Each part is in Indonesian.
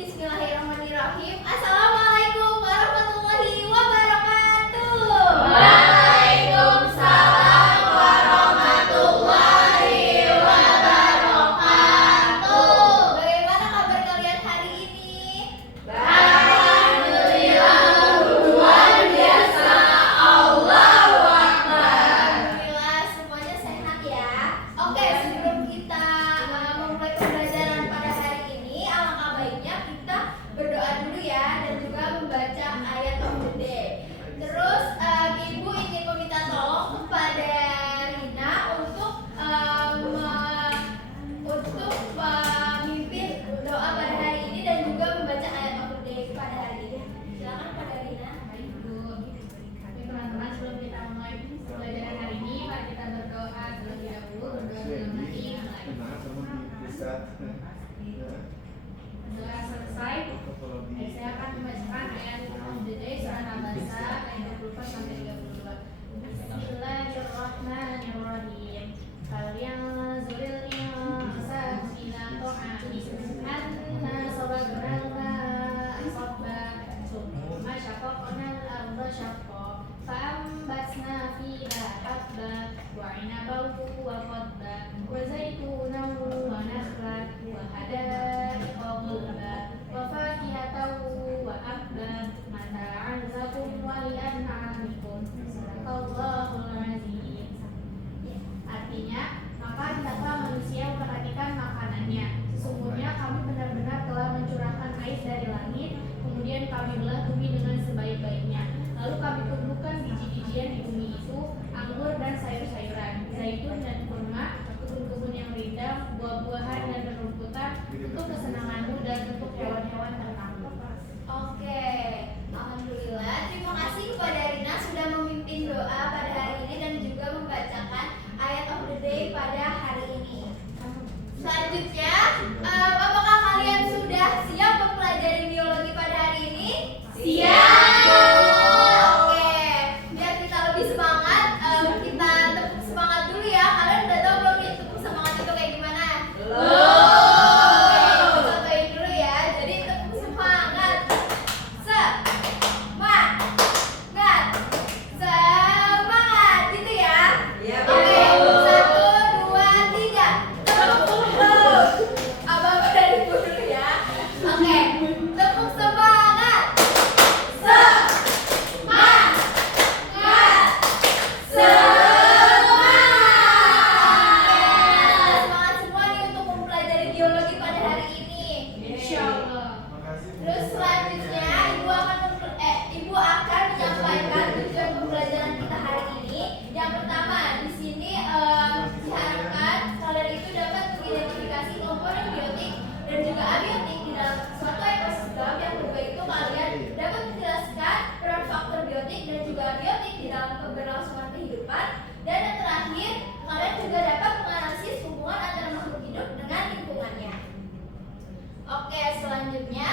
Bismillahirrahmanirrahim. Assalamualaikum warahmatullahi wabarakatuh. Waalaikumsalam warahmatullahi wabarakatuh. Bagaimana kabar kalian hari ini? Alhamdulillah, luar biasa. Allahu Akbar. Alhamdulillah semuanya sehat ya. Oke, sebelum kita memulai pembelajaran pada hari ini, alangkah baiknya kita berdoa dulu ya dan juga membaca ayat of the day. Terus Ibu ingin meminta tolong kepada Rina untuk memimpin doa pada hari ini dan juga membaca ayat of the day pada hari ini. Silakan pada Rina. Baik Bu. Oke teman-teman, sebelum kita mulai pembelajaran hari ini, mari kita berdoa terlebih dahulu. Berdoa dalam hati mulai. Doa selesai. Saya akan membacakan ayat of the day surat Al-Baqarah ayat 24 sampai 32. Bismillahirrahmanirrahim. Falyanzuril insanu ila ta'ami anna sababna al-ma'a sabba thumma shaqaqna al-arda shaqqa fa'ambatna fiha habba wa 'inaban wa qadba wa zaytunan wa nakhlan wa hadaiqa ghulba wa fakihatan wa abba mata'an lakum wa li'an'amikum. Sadaqallahul azim. Artinya, maka hendaklah manusia memperhatikan makanannya. Sesungguhnya kami benar-benar telah mencurahkan air dari langit, kemudian kami belah bumi dengan sebaik-baiknya. Lalu kami tumbuhkan biji-bijian di bumi itu, anggur dan sayur-sayuran, zaitun dan kurma, kebun-kebun yang rindang, buah-buahan dan rumputan, untuk kesenanganmu dan untuk hewan-hewan ternamu. Oke, alhamdulillah. Terima kasih kepada Rina sudah memimpin doa pada hari ini dan juga membacakan ayat of the day pada hari ini. Selanjutnya, apakah kalian sudah siap mempelajari biologi pada hari ini? Siap. Oke, biar kita lebih semangat, kita tepuk semangat dulu ya. Kalian udah tahu belum nih tepuk semangat itu kayak gimana? Oke, contohin dulu ya. Jadi tepuk semangat. Semangat gitu ya. Oke, 1, 2, 3. Tepuk. Abang dari dulu ya. Oke, tepuk semangat. Semangat. Semangat semua nih untuk mempelajari biologi pada hari ini. Insyaallah. Terus selanjutnya Ibu akan menyampaikan tujuan pembelajaran kita hari ini. Yang pertama, di sini diharapkan kalian itu dapat mengidentifikasi komponen biotik dan juga abiotik di dalam suatu ekosistem. Yang kedua itu kalian dapat menjelaskan peran faktor biotik dan juga abiotik di dalam keberlangsungan kehidupan. Dan yang terakhir, kalian juga dapat menganalisis hubungan antara makhluk hidup dengan lingkungannya. Oke, selanjutnya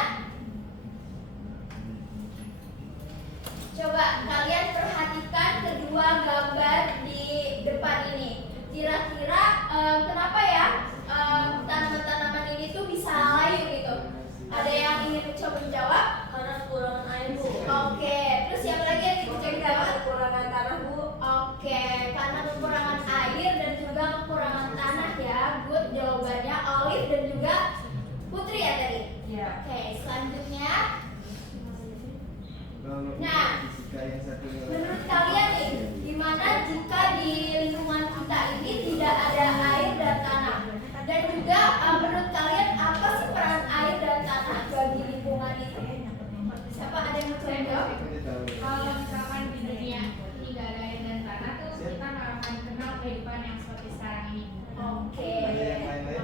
coba kalian perhatikan kedua gambar di depan ini. Kira-kira kenapa ya tanaman-tanaman ini tuh bisa layu gitu? Ada yang ingin mencoba menjawab? Karena kekurangan air, Bu. Oke, terus siapa lagi yang ingin mencoba menjawab? Kekurangan tanah, Bu. Oke, karena kekurangan air dan juga kekurangan tanah ya. Good jawabannya Olive dan juga Putri ya tadi. Iya. Oke, selanjutnya. Nah, menurut kalian nih, gimana jika di lingkungan kita ini tidak ada air dan tanah? Dan juga menurut kalian apa sih peran air dan tanah bagi lingkungan itu? Siapa ada yang mau jawab? Kalau misalkan di dunia ini nggak ada air dan tanah tuh, kita nggak akan kenal kehidupan yang seperti sekarang ini. Oke,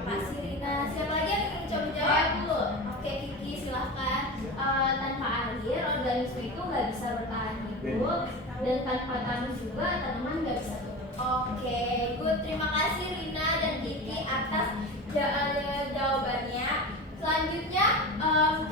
makasih Rina. Siapa lagi yang ingin coba jawab dulu? Oke, Kiki silahkan. Tanpa air, organisme itu nggak bisa bertahan hidup, dan tanpa tanah juga tanaman nggak bisa tumbuh. Oke, good. Terima kasih Rina dan Kiki atas jawabannya. Selanjutnya,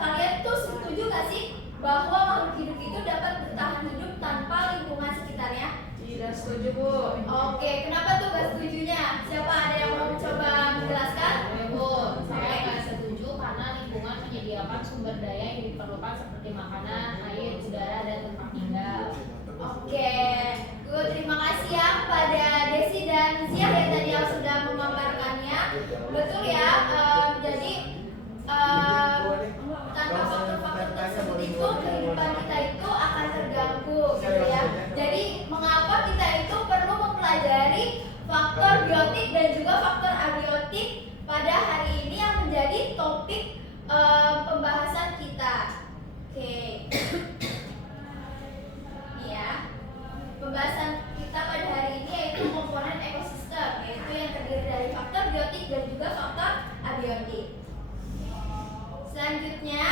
kalian tuh setuju nggak sih bahwa makhluk hidup itu dapat bertahan hidup tanpa lingkungan sekitarnya? Tidak setuju, Bu. Oke, kenapa tuh gak setujunya? Siapa ada yang mau coba menjelaskan? Bu, saya nggak setuju karena lingkungan menyediakan sumber daya yang diperlukan seperti makanan, air, udara, dan tempat tinggal. Oke, good. Terima kasih ya kepada Desi dan Zia yang tadi yang sudah memaparkannya. Betul ya. Jadi tanpa faktor-faktor tersebut itu kehidupan kita itu akan terganggu, gitu ya. Jadi mengapa kita itu perlu mempelajari faktor biotik dan juga faktor abiotik pada hari ini yang menjadi topik pembahasan kita. Oke. Ya, pembahasan kita pada hari ini yaitu komponen ekosistem, yaitu yang terdiri dari faktor biotik dan juga faktor abiotik. Selanjutnya,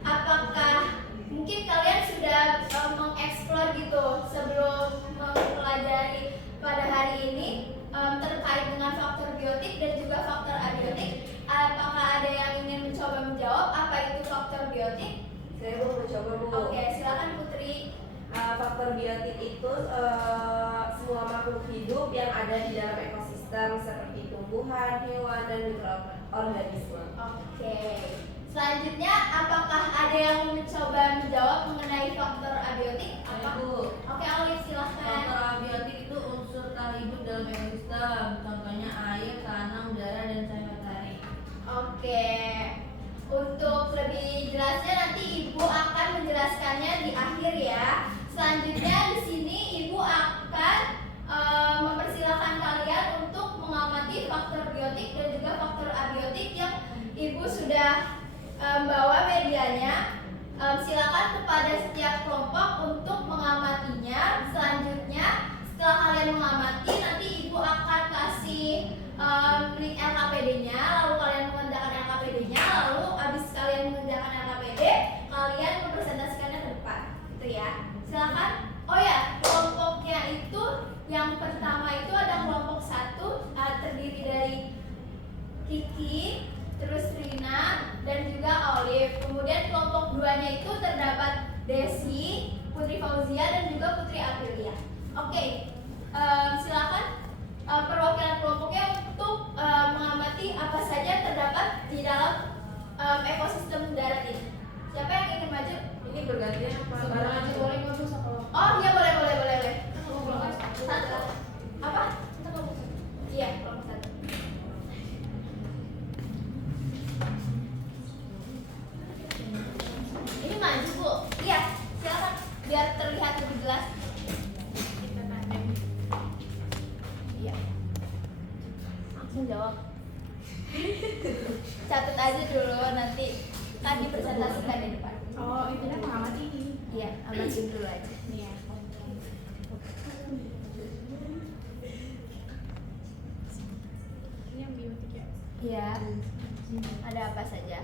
apakah mungkin kalian sudah mengeksplor gitu sebelum mempelajari pada hari ini terkait dengan faktor biotik dan juga faktor abiotik? Apakah ada yang ingin mencoba menjawab apa itu faktor biotik? Saya mau mencoba, Bu. Oke, silakan Putri. Faktor biotik itu semua makhluk hidup yang ada di dalam ekosistem seperti tumbuhan, hewan, dan mikroorganisme. Oke. Selanjutnya, apakah ada yang mencoba menjawab mengenai faktor abiotik? Bu. Oke, Olive silahkan. Faktor abiotik itu unsur tak hidup dalam ekosistem, contohnya air, tanah, udara, dan cahaya matahari. Oke. Untuk lebih jelasnya nanti Ibu akan menjelaskannya di akhir ya. Selanjutnya di sini Ibu akan mempersilahkan kalian untuk mengamati faktor biotik dan juga faktor abiotik yang Ibu sudah bawa medianya. Silakan kepada setiap kelompok untuk mengamatinya. Selanjutnya setelah kalian mengamati, nanti Ibu akan kasih link LKPD-nya, lalu kalian mengerjakan LKPD-nya, lalu habis kalian mengerjakan LKPD, kalian mempresentasikannya ke depan, gitu ya. Silakan. Oh ya, kelompoknya itu yang pertama itu ada kelompok 1 terdiri dari Kiki, terus Rina, dan juga Olive. Kemudian kelompok 2-nya itu terdapat Desi, Putri Fauzia, dan juga Putri Aprilia. Oke, silakan perwakilan kelompoknya untuk mengamati apa saja terdapat di dalam ekosistem darat ini. Siapa yang ingin maju? Ini bergantian apa? Sebenarnya aja boleh nggak usah kalau Oh iya, boleh. kelompok Satu. Apa? Kita kelompok 1. Iya, kelompok 1. Ini maju, Bu. Iya, silakan biar terlihat lebih jelas. Iya. Langsung jawab. Catat aja dulu nanti kan dipresentasikan di depan. oh itu kan mengamati ini. Iya, amatin dulu aja. Iya. Ini yang biotik ya. Iya. Ada apa saja?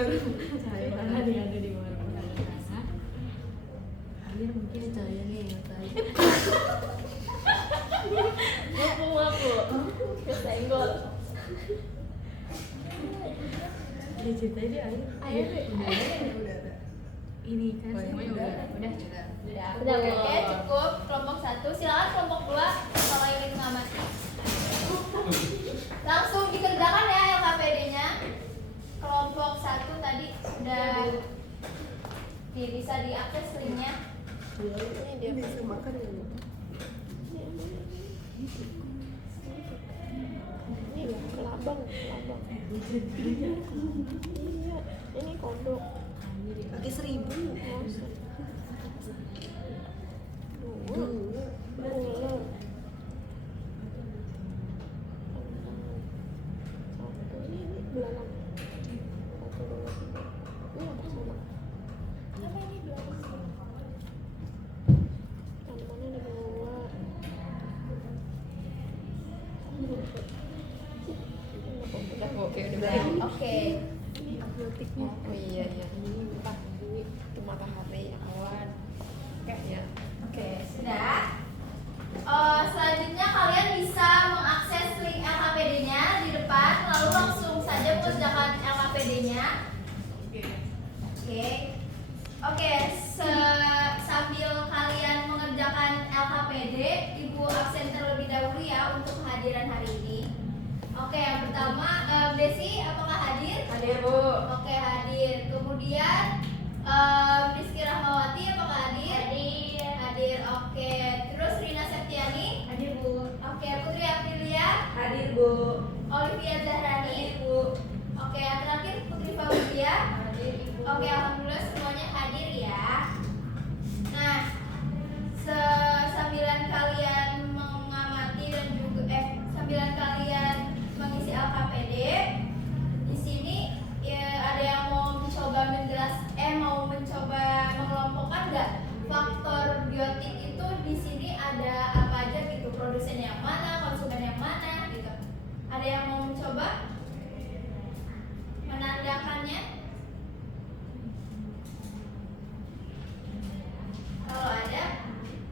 Cahaya yang ada di bawah tanah. Air mungkin cahayanya yang tadi. Ngaku. Kesenggol. Dia ceritain dia air. Air. Udah ada. Ini kan semuanya udah. Udah, oke, cukup. Kelompok 1, silakan kelompok 2 kalau ingin mengamati. Langsung dikerjakan ya LKPD-nya. Kelompok 1 tadi sudah bisa diakses linknya. Ini dia bisa makan ini. Ini ya, kelabang. Iya, ini kodok. Lagi 1000. Ular. Ini belalang. Ini apa sama? Apa ini belalang? Tanamannya ada dua. Oke, udah Oke. Ini abiotiknya. Oh iya. Ini pagi, itu matahari, awan. Kayaknya. Oke, sudah. Selanjutnya kalian bisa mengakses link LKPD-nya di depan, lalu langsung saja saja mengerjakan LKPD-nya. Oke, sambil kalian mengerjakan LKPD, Ibu absen terlebih dahulu ya untuk kehadiran hari ini. Oke, yang pertama, Desi apakah hadir? Hadir, Bu. Oke, hadir. Kemudian Rizky Rahmawati apakah hadir? Hadir. Hadir. Oke. Terus Rina Septiani? Hadir, Bu. Oke. Putri Aprilia? Hadir, Bu. Olivia Zahrani? Bu. Oke, yang terakhir Putri Fauzia? Hadir, Ibu. Oke, alhamdulillah semuanya hadir ya. Nah, sambilan kalian mengamati dan juga sambilan kalian mengisi LKPD, di sini ya, ada yang mau mencoba mau mencoba mengelompokkan nggak faktor biotik itu di sini ada apa aja gitu, produsen yang mana, konsumen yang mana gitu. Ada yang mau mencoba menandakannya? Kalau ada,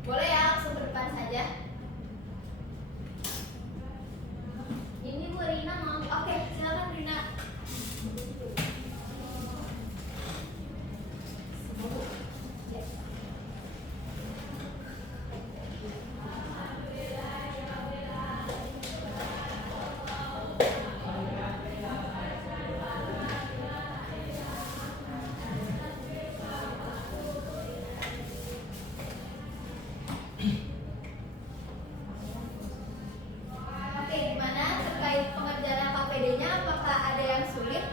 boleh ya langsung ke depan saja. Ini Bu Rina mau. Oke, silakan Rina. Oke, gimana terkait pengerjaan KPD-nya? Apakah ada yang sulit?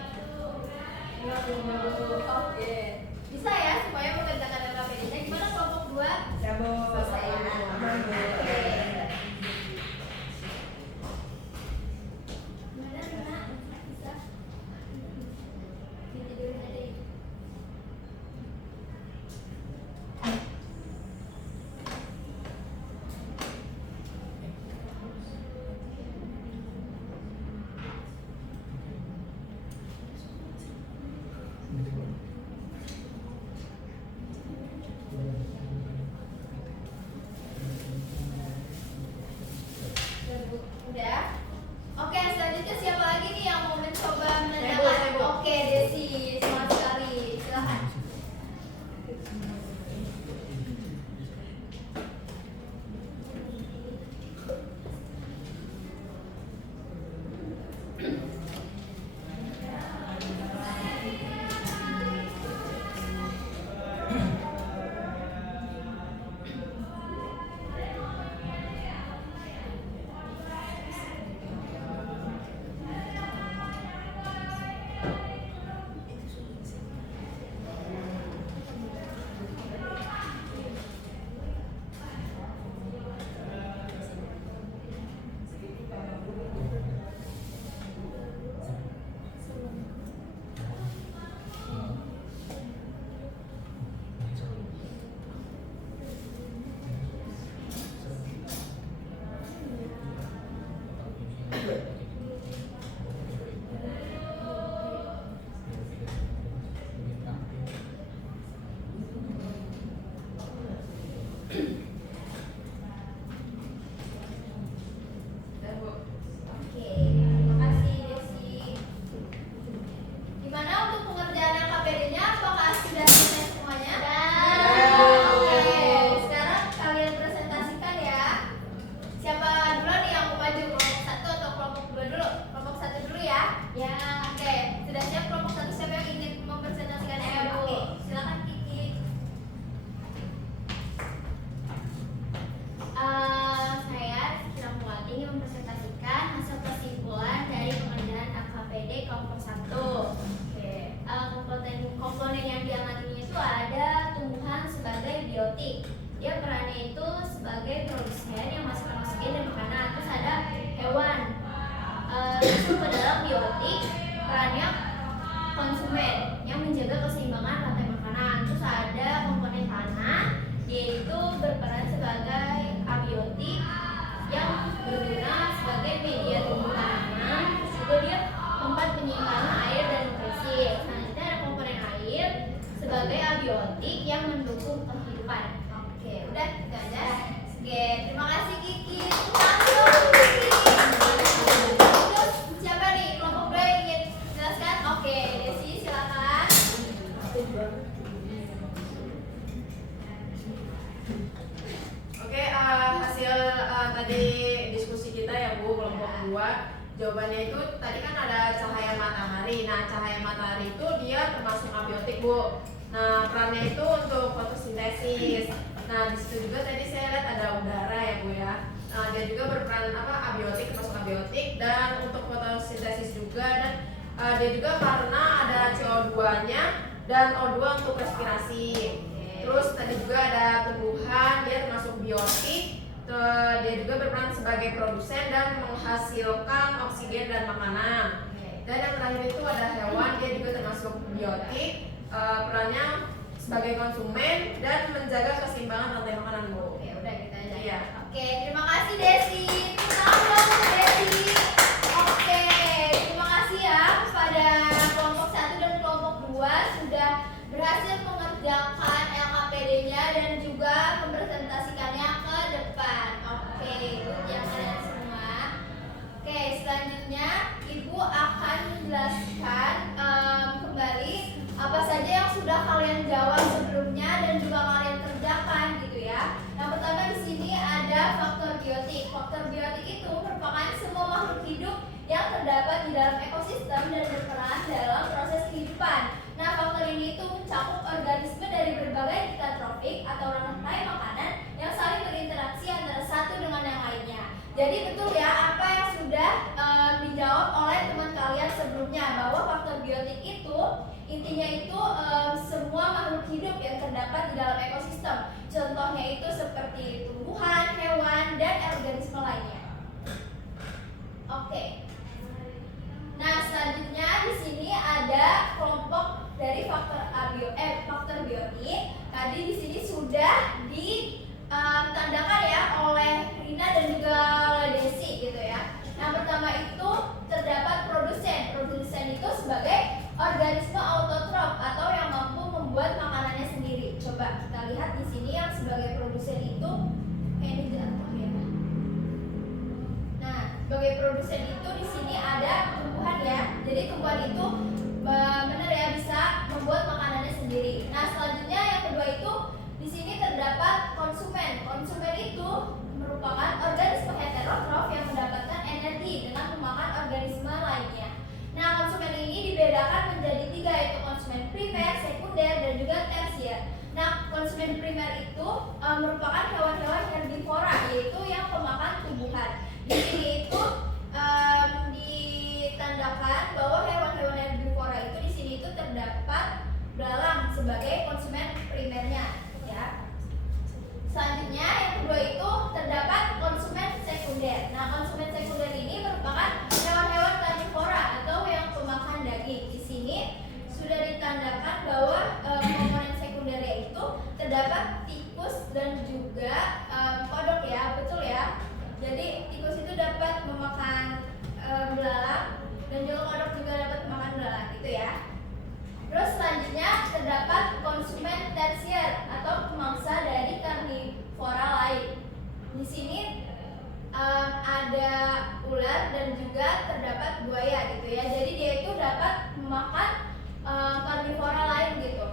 Oke. Bisa ya supaya mengerjakan KPD-nya. Gimana kelompok 2? Ya, Bu. Selesai ya. Aman, Bu. Oke. Gimana Rina? Bisa? Ditidurin aja ya. Udah? Oke, selanjutnya siapa lagi nih yang mau mencoba menandakan? Saya, Bu. Oke, Desi, semangat sekali. Silakan. Oke, terima kasih Desi. Gimana untuk pengerjaan KPD-nya? Apakah sudah selesai semuanya? Oke, sekarang kalian presentasikan ya. Siapa dulu nih yang mau maju? Kelompok 1 atau kelompok 2 dulu? Kelompok 1 dulu ya. Ya. Oke, sudah siap kelompok 1? Siapa yang ingin mempresentasikan? Saya, Bu. Oke, silakan Kiki. Saya Rizky Rahmawati ingin mempresentasikan hasil kesimpulan dari pengerjaan LKPD kelompok 1. Oke. Komponen yang diamatinya itu ada tumbuhan sebagai biotik. Dia perannya itu sebagai produsen yang masukkan oksigen dan makanan. Terus ada hewan masuk ke dalam biotik, perannya konsumen yang menjaga keseimbangan rantai makanan. Terus ada komponen tanah, dia itu berperan sebagai abiotik yang berguna sebagai media tumbuh tanaman. Terus juga dia tempat penyimpanan air dan nutrisi. Selanjutnya ada komponen air sebagai abiotik yang mendukung kehidupan. Oke, udah gitu aja. Oke, terima kasih Kiki. Langsung Kiki. Terus siapa nih kelompok 2 yang ingin Jawabannya itu tadi kan ada cahaya matahari. Nah, cahaya matahari itu dia termasuk abiotik, Bu. Nah, perannya itu untuk fotosintesis. Nah, di situ juga tadi saya lihat ada udara ya, Bu ya. Nah, dia juga berperan abiotik, termasuk abiotik, dan untuk fotosintesis juga, dan dia juga karena ada CO2-nya dan O2 untuk respirasi. Terus tadi juga ada tumbuhan, dia termasuk biotik. Dia juga berperan sebagai produsen dan menghasilkan oksigen dan makanan. Dan yang terakhir itu ada hewan, dia juga termasuk biotik. Perannya sebagai konsumen dan menjaga keseimbangan rantai makanan, Bu. Oke, udah kita aja. Iya. Oke, terima kasih Desi. Selamat dong Desi. Oke, terima kasih ya kepada kelompok 1 dan kelompok 2 sudah berhasil mengerjakan LKPD-nya dan juga mempresentasikannya ke depan. Oke, good ya kalian semua. Oke, selanjutnya Ibu akan menjelaskan kembali apa saja yang sudah kalian jawab sebelumnya dan juga kalian kerjakan gitu ya. Yang pertama di sini ada faktor biotik. Faktor biotik itu merupakan semua makhluk hidup yang terdapat di dalam ekosistem dan berperan dalam proses kehidupan. Nah, faktor ini itu mencakup organisme dari berbagai habitat tropik atau rantai makanan yang saling berinteraksi antara satu dengan yang lainnya. Jadi betul ya apa yang sudah dijawab oleh teman kalian sebelumnya, bahwa faktor biotik itu intinya itu semua makhluk hidup yang terdapat di dalam ekosistem. Contohnya itu seperti tumbuhan, hewan, dan organisme lainnya. Oke. Nah, selanjutnya di sini ada kelompok dari faktor biotik. Tadi di sini sudah ditandakan ya oleh Rina dan juga oleh Desi gitu ya. Yang pertama itu terdapat produsen. Produsen itu sebagai organisme autotrof atau yang mampu membuat makanannya sendiri. Coba kita lihat di sini yang sebagai produsen itu ini jatuh ya. Nah, sebagai produsen itu di sini ada tumbuhan ya. Jadi tumbuhan itu benar ya bisa membuat makanannya sendiri. Nah, selanjutnya yang kedua itu di sini terdapat konsumen. Konsumen itu merupakan organisme heterotrof yang mendapatkan energi dengan memakan organisme lainnya. Nah, konsumen ini dibedakan menjadi 3, yaitu konsumen primer, sekunder, dan juga tersier. Nah, konsumen primer itu merupakan hewan-hewan herbivora, yaitu yang pemakan tumbuhan. Di sini itu ditandakan bahwa hewan-hewan herbivora itu di sini itu terdapat belalang sebagai konsumen primernya, ya. Selanjutnya yang kedua itu terdapat konsumen sekunder. Nah, konsumen sekunder ini merupakan hewan-hewan karnivora atau yang pemakan daging. Di sini sudah ditandakan bahwa komponen sekundernya itu terdapat tikus dan juga kodok ya, betul ya. Jadi tikus itu dapat memakan belalang dan juga kodok juga dapat memakan belalang gitu ya. Terus selanjutnya terdapat konsumen tersier atau pemangsa dari karnivora lain. Di sini ada ular dan juga terdapat buaya gitu ya. Jadi dia itu dapat memakan karnivora lain gitu.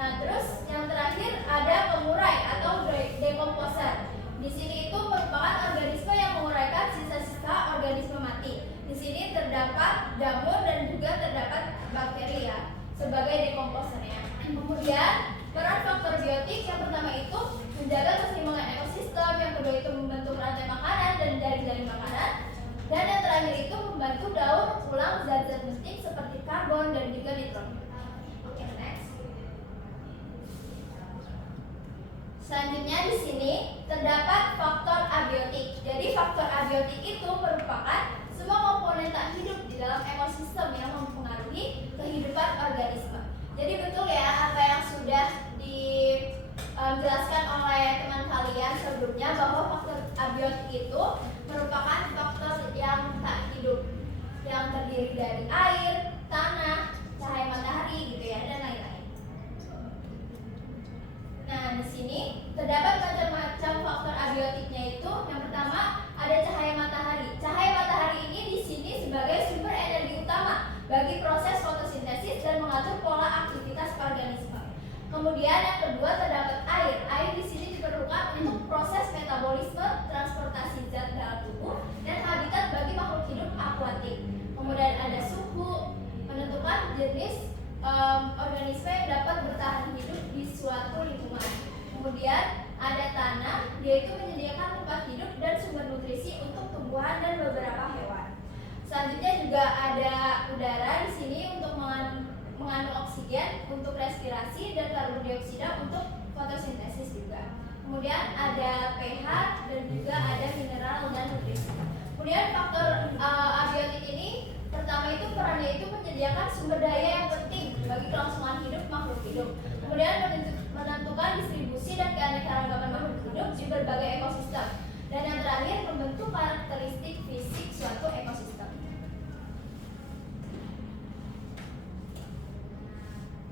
Nah, terus yang terakhir ada pengurai atau decomposer. Di sini itu merupakan organisme yang menguraikan sisa-sisa organisme mati. Di sini terdapat jamur dan juga terdapat bakteri ya sebagai decomposernya. Kemudian peran faktor biotik yang pertama itu menjaga keseimbangan ekosistem, yang kedua itu membentuk rantai makanan dan jaring-jaring makanan, dan yang terakhir itu membantu daur ulang zat-zat penting seperti karbon dan juga nitron. Oke, next. Selanjutnya di sini terdapat faktor abiotik. Jadi faktor abiotik itu merupakan semua komponen tak hidup di dalam ekosistem yang mempengaruhi kehidupan organisme. Jadi betul ya apa yang sudah dijelaskan oleh teman kalian sebelumnya, bahwa faktor abiotik itu merupakan faktor yang tak hidup yang terdiri dari air, tanah, cahaya matahari gitu ya, dan lain-lain. Nah, di sini terdapat macam-macam faktor abiotiknya itu. Yang pertama ada cahaya matahari. Cahaya matahari ini di sini sebagai sumber energi utama bagi proses fotosintesis dan mengatur pola aktivitas organisme. Kemudian yang kedua terdapat air. Air di sini diperlukan untuk proses metabolisme, transportasi zat dalam tubuh, dan habitat bagi makhluk hidup akuatik. jenis organisme yang dapat bertahan hidup di suatu lingkungan. Kemudian ada tanah, dia itu menyediakan tempat hidup dan sumber nutrisi untuk tumbuhan dan beberapa hewan. Selanjutnya juga ada udara di sini untuk mengandung oksigen untuk respirasi dan karbon dioksida untuk fotosintesis juga. Kemudian ada pH dan juga ada mineral dan nutrisi. Kemudian faktor abiotik ini pertama itu perannya itu menyediakan sumber daya yang penting bagi kelangsungan hidup makhluk hidup. Kemudian menentukan distribusi dan keanekaragaman makhluk hidup di berbagai ekosistem. Dan yang terakhir membentuk karakteristik fisik suatu ekosistem.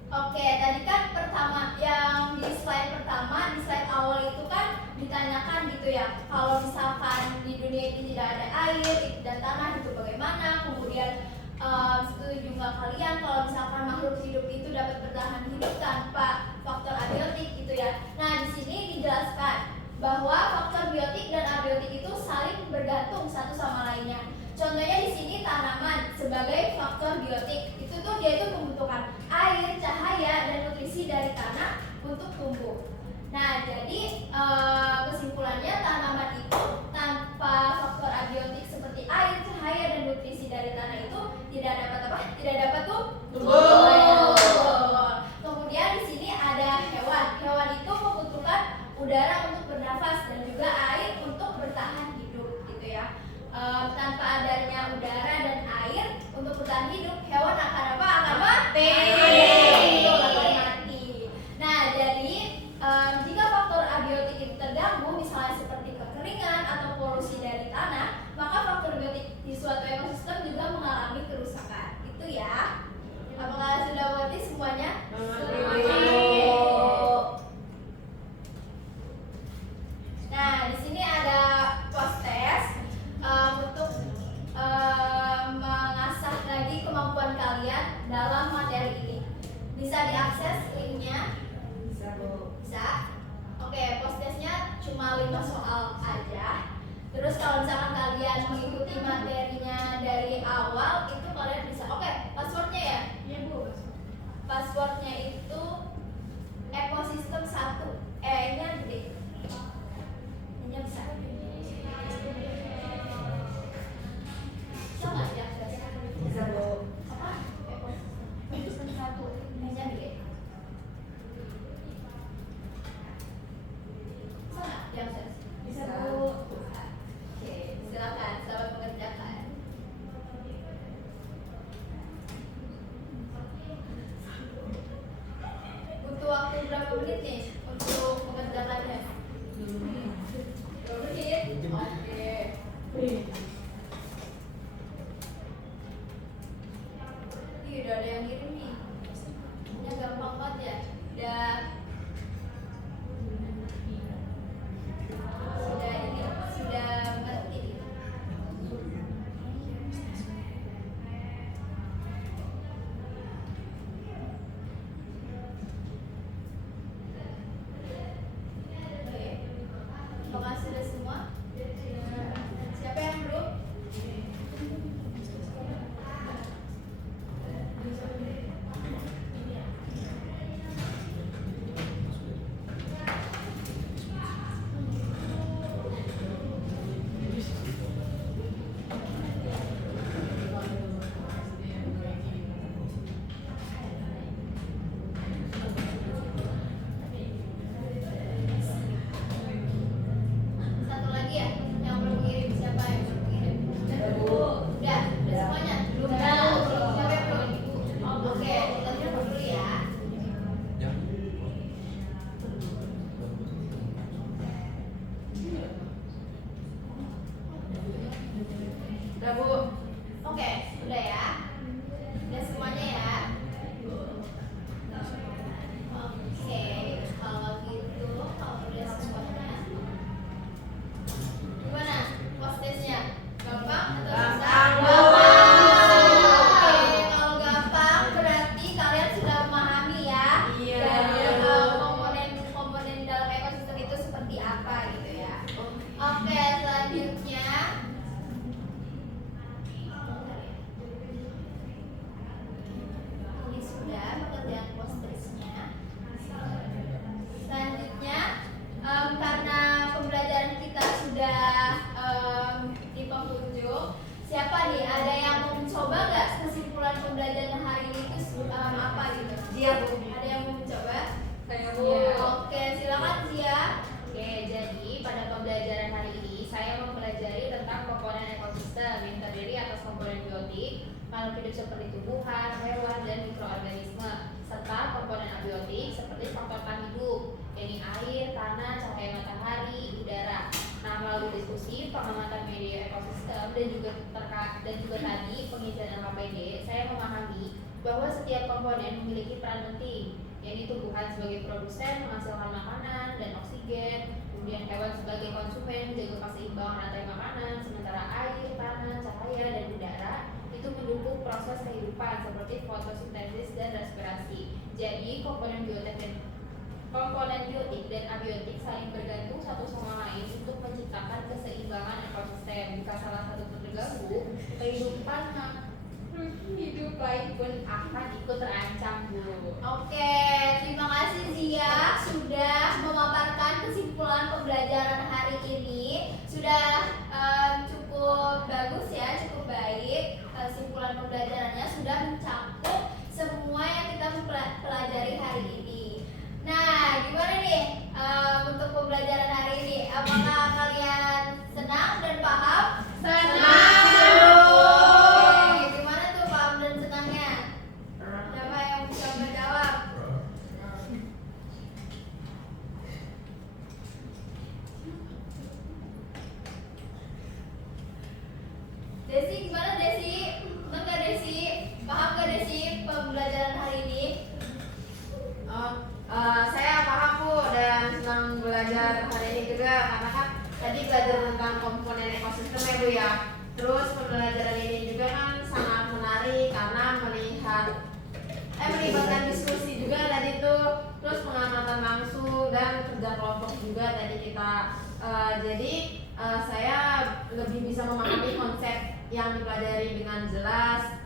Oke, tadi kan pertama yang di slide pertama, di slide awal itu kan ditanyakan gitu ya, kalau misalkan di dunia ini tidak ada air dan tanah itu bagaimana? Kemudian setuju nggak kalian kalau misalkan makhluk hidup itu dapat bertahan hidup tanpa faktor abiotik gitu ya? Nah di sini dijelaskan bahwa faktor biotik dan abiotik itu saling bergantung satu sama lainnya. Contohnya di sini tanaman sebagai faktor biotik itu tuh dia itu membutuhkan air, cahaya, dan nutrisi dari tanah untuk tumbuh. Nah jadi kesimpulannya tanaman itu tanpa faktor abiotik seperti air, cahaya, dan nutrisi dari tanah itu tidak dapat apa? Tidak dapat tumbuh. Kemudian di sini ada hewan. Hewan itu membutuhkan udara untuk bernafas dan juga air untuk bertahan hidup gitu ya. Tanpa adanya udara dan air untuk bertahan hidup, hewan akan apa? Akan mati. Betul, akan mati. Nah, jadi jika faktor abiotik itu terganggu, misalnya seperti kekeringan atau polusi dari tanah, maka faktor biotik di suatu ekosistem juga mengalami kerusakan. Itu ya. Apakah sudah mengerti semuanya? Nah, di sini ada post test untuk mengasah lagi kemampuan kalian dalam materi ini. Bisa diakses linknya? Bisa Bu. Bisa? Oke, post testnya cuma 5 soal aja. Terus kalau misalkan kalian mengikuti materinya dari awal, itu kalian bisa. Oke, passwordnya ya? Iya Bu. Passwordnya itu ekosistem 1. E-nya gede. E-nya besar. Bisa nggak diakses? Bisa Bu. Apa? Ekosistem 1. E-nya gede. Bisa nggak diakses? Bisa Bu. Oke, silakan selamat mengerjakan. Butuh waktu berapa menit nih untuk mengerjakannya? 2 menit. Oke. Ih, udah ada yang ngirim nih. Ini gampang banget ya. Sudah ngerti. latihan post-testnya. Selanjutnya, karena pembelajaran kita sudah di penghujung, siapa nih? Ada yang mau mencoba nggak kesimpulan pembelajaran hari ini itu apa gitu? Dia Bu. Ada yang mau mencoba? Saya Oke, silakan Zia. Oke, jadi pada pembelajaran hari ini saya mempelajari tentang komponen ekosistem yang terdiri atas komponen biotik, makhluk hidup seperti tumbuhan, hewan, dan mikroorganisme, serta komponen abiotik seperti faktor tahan hidup, yakni air, tanah, cahaya matahari, udara. Nah, melalui diskusi, pengamatan media ekosistem dan juga tadi pengisian LKPD, saya memahami bahwa setiap komponen memiliki peran penting, yaitu tumbuhan sebagai produsen menghasilkan makanan dan oksigen, kemudian hewan sebagai konsumen menjaga keseimbangan rantai makanan, sementara air, tanah, cahaya, dan udara itu mendukung proses kehidupan seperti fotosintesis dan respirasi. Jadi komponen biotik dan abiotik saling bergantung satu sama lain untuk menciptakan keseimbangan ekosistem. Jika salah satu terganggu, kehidupan hidup lain pun akan ikut terancam, Bu. Oke, terima kasih Zia sudah memaparkan kesimpulan pembelajaran hari ini. Sudah cukup bagus ya, cukup baik. Kesimpulan pembelajarannya sudah mencakup semua yang kita pelajari hari ini. Nah, gimana nih untuk pembelajaran hari ini? Apakah kalian senang dan paham? Senang. Oke, gimana tuh paham dan senangnya? Siapa yang bisa menjawab? Desi, gimana Desi? Senang gak Desi? Paham gak Desi pembelajaran hari ini? Saya paham Bu dan senang belajar hari ini juga karena kan tadi belajar tentang komponen ekosistem ya Bu ya. Terus pembelajaran ini juga kan sangat menarik karena melibatkan diskusi juga tadi tuh, terus pengamatan langsung dan kerja kelompok juga tadi kita. Jadi saya lebih bisa memahami konsep yang dipelajari dengan jelas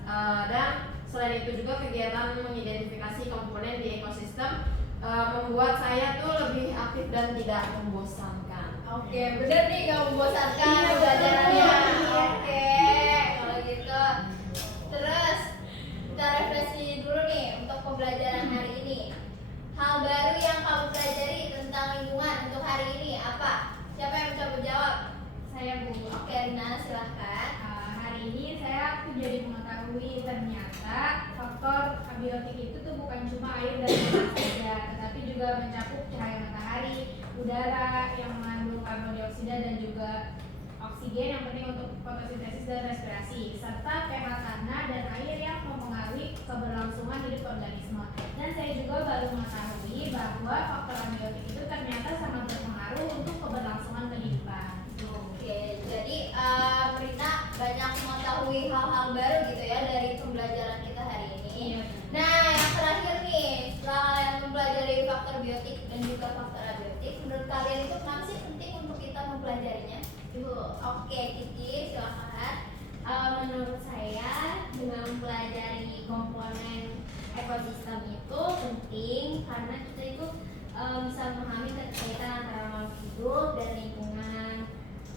dan selain itu juga kegiatan mengidentifikasi komponen di ekosistem membuat saya tuh lebih aktif dan tidak membosankan. Oke, bener nih gak membosankan Iya, pembelajarannya. betul. Oke, kalau gitu. Terus kita refleksi dulu nih untuk pembelajaran hari ini. Hal baru yang kamu pelajari tentang lingkungan untuk hari ini apa? Siapa yang mencoba jawab? Saya, Bu. Oke, Rina silahkan. Hari ini saya jadi mengetahui ternyata faktor abiotik itu tuh bukan cuma air dan tanah saja, tetapi juga mencakup cahaya matahari, udara yang mengandung karbon dioksida dan juga oksigen yang penting untuk fotosintesis dan respirasi, serta pH tanah dan air yang mempengaruhi keberlangsungan hidup organisme. Dan saya juga baru mengetahui bahwa faktor abiotik itu ternyata sangat berpengaruh untuk keberlangsungan kehidupan. Oke, jadi Rina banyak mengetahui hal-hal baru gitu ya dari pembelajaran kita hari ini. Iya. Nah, yang terakhir nih, setelah kalian mempelajari faktor biotik dan juga faktor abiotik, menurut kalian itu kenapa sih penting untuk kita mempelajarinya? Oke, Kiki, silakan. Menurut saya dengan mempelajari komponen ekosistem itu penting karena kita itu bisa memahami keterkaitan antara makhluk hidup dan lingkungan.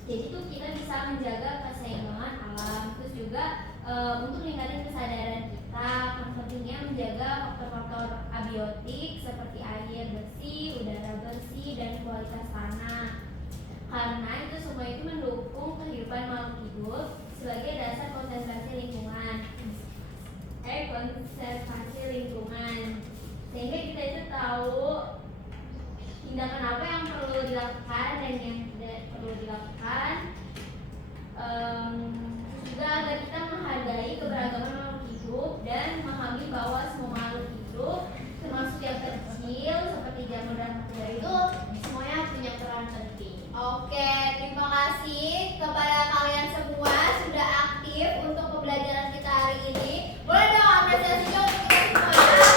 Jadi tuh kita bisa menjaga keseimbangan alam, terus juga untuk meningkatkan kesadaran kita kan pentingnya menjaga faktor-faktor abiotik seperti air bersih, udara bersih, dan kualitas tanah. Karena itu semua itu mendukung kehidupan makhluk hidup sebagai dasar konservasi lingkungan. Sehingga kita itu tahu tindakan apa yang perlu dilakukan dan yang tidak perlu dilakukan. Juga agar kita menghargai keberagaman makhluk hidup dan memahami bahwa semua makhluk hidup termasuk yang kecil seperti jamur dan bakteri itu semuanya punya peran penting. Oke, terima kasih kepada kalian semua sudah aktif untuk pembelajaran kita hari ini. Boleh dong apresiasi dong untuk kita semua.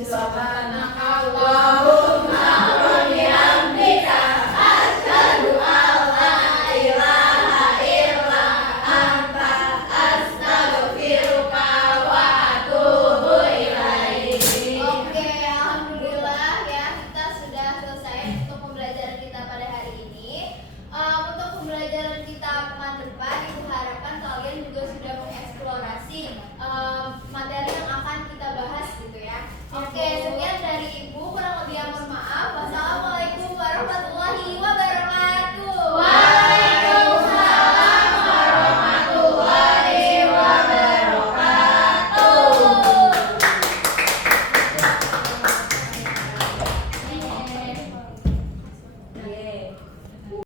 Disebabkan